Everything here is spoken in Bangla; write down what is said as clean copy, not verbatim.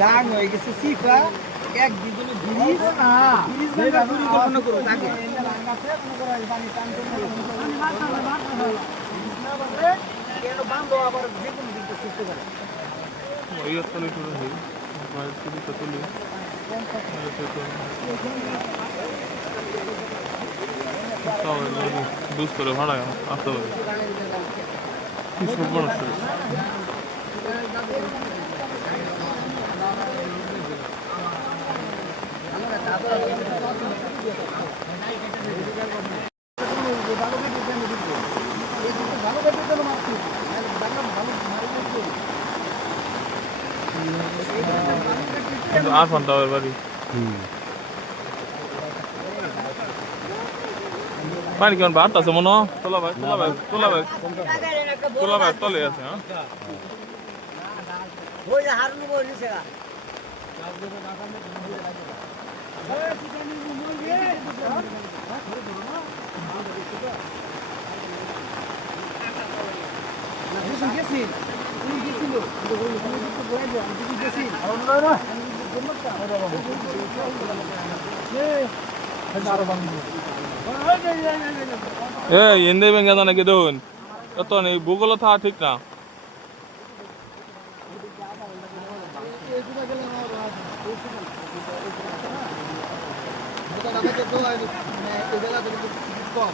দাগ হয়ে গেছে সিফা এক দিগুলো ব্রিজ ব্রিজ না পরিকল্পনা করো তাকে কেন বান্ধব আবার যে কোনো দিকে সুস্থ করে ওই তলে শুরু হই বাইরে থেকে তো তুলি বুঝ করে ভাড়া আসতে পারে কি সব বড় আর ফোনটা ওর বাড়ি পানি কেমন বাড়তেছে মনে তোলা ভাই তোলা ভাই তোলা ভাই তোলা ভাই তলে আছে হ্যাঁ ಎಂದೇ ಬೆಂಗ ನನಗೆ ದೋನ್ ಕತ್ತೋ ನೀವು ಗೂಗಲ್ ಥಾ ठीक ना কম